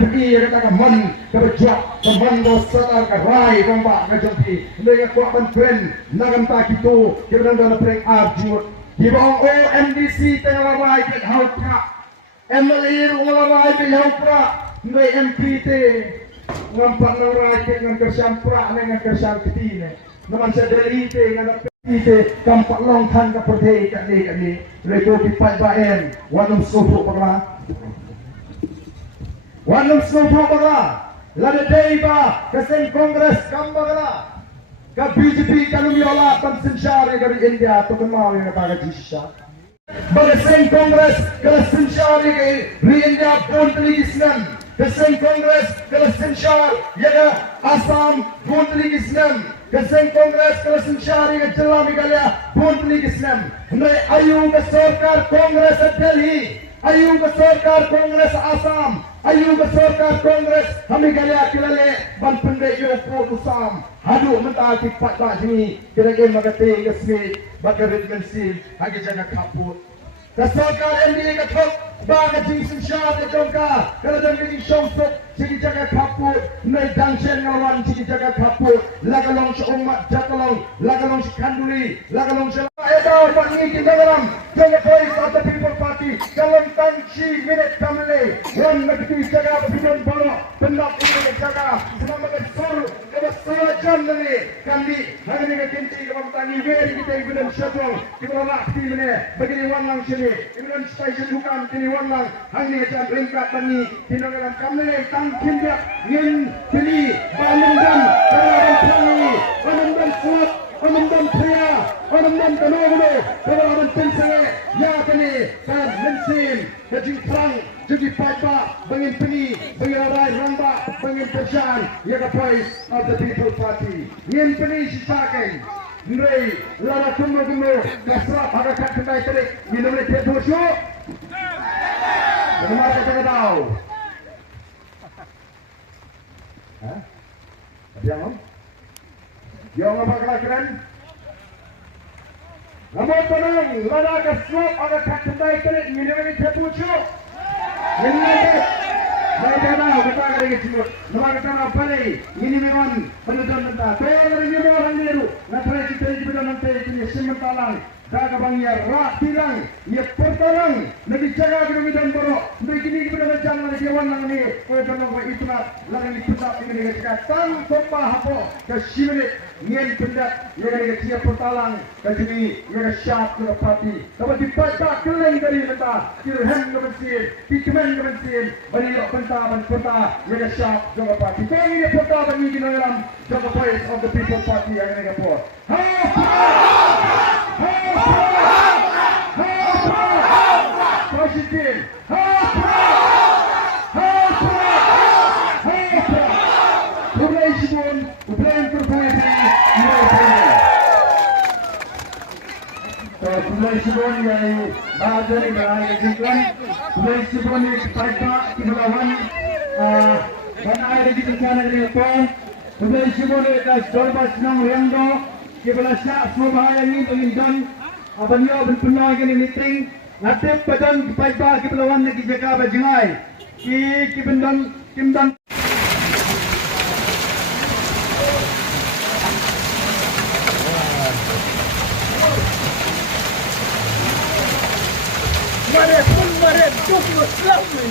pergi kata man kerja teman dosa ka rai romba ka jompi ndai ka ban friend nagam ta kitu kebenan dona prank arjut gibong OMDC tengah rai ke hautra MLA ungala rai ke hautra ndai MP te ngampak na rai ke ngan kersan pra ngan kersan kitine naman sa delite ngan ite kampak long than ka perde ka ni rego pipai baen wanum sopo pagla wanum sopo pagla lada deiba ka sen kongres kambagla ka BJP kanum yola tam sensyari dari India to kemau yang kata jisha baga sen kongres ka sensyari ke ri India pun telisnan ka sen kongres ka sensyar yaga Assam pun telisnan Keseng Kongres Kelesen Syari ke Jelah Meghalaya Buntli Islam Hendai ayu ke Sarkar Kongres Delhi ayu ke Sarkar Kongres Assam ayu ke Sarkar Kongres Meghalaya Kilale ban pendek Yoko Usam hadu mentah kipat bak sini kira-kira magati ke smith bakarit mensil hagi jaga kaput ke Sarkar MD ke Tok baga jingsim syar ke Jongka kalau dan kini syomsuk sigi jaga kaput nai dangsen ngawan sigi jaga kaput lagalong sa umat jakalong lagalong sa kanduli lagalong sa edaw pangi kindalam jaga voice of the people party kalong tangsi minute family wan nagti jaga bidon bolo pendak ini jaga semama ke suru ke surajan nani kandi hangni ke kinci ke mamtani veri kita ibun syadwal kita rakti mene begini wanlang sini ibun station dukan kini wanlang hangni ke ringkat tani tinangan kami kindia ngin pili banundan karawan tangi banundan kuat banundan pria banundan kanogulo karawan pinsange ya kini kan mensin kajing perang jadi paipa bangin pili bangin arai ramba bangin kerjaan ya ka voice of the people party ngin pili sisaken ndrei lara kumo kasra bhaga kat kendai terik minumne tebosyo Kemar kata tahu Ada yang apa kelahiran? Namun tenang, lada ke slop ada kat kendai terik minum ini terpucuk. Minum saya tahu kita ada yang cimut. Nama kita apa ni? Ini memang penonton mentah. Saya ada yang orang biru. Nak kita ini benar nanti ini sementalang. Daga bangyar rak tilang ia pertarang lagi jaga kami dan borok begini kita berjalan lagi wanang ni oleh dalam itmat lagan dipetak ini dengan tang kompa hapo ke simenit ngien pendat ia dengan siap pertalang ke sini ia syap ke parti dapat dipatak keleng dari mentah dirham ke mesin pigmen ke mesin beri pentah ban kota ia syap ke parti kami dia pertah bagi dalam jaga voice of the people party yang dengan por Presiden Ulay Sibon Ulay Perpuiti Ulay Sibon yang bahasa ni berada di Ziklan Ulay Sibon ni Paipa Kibulawan dan ada di Kencana dari Pon Ulay Sibon ni atas Dolbas Nang Riangdo Kibulasya Subahaya ni Pengindan Abanyo berpenuh ini meeting natip badan Paipa Kibulawan lagi jaga bajingai Kibendang Kimdang Mare pukul selam ni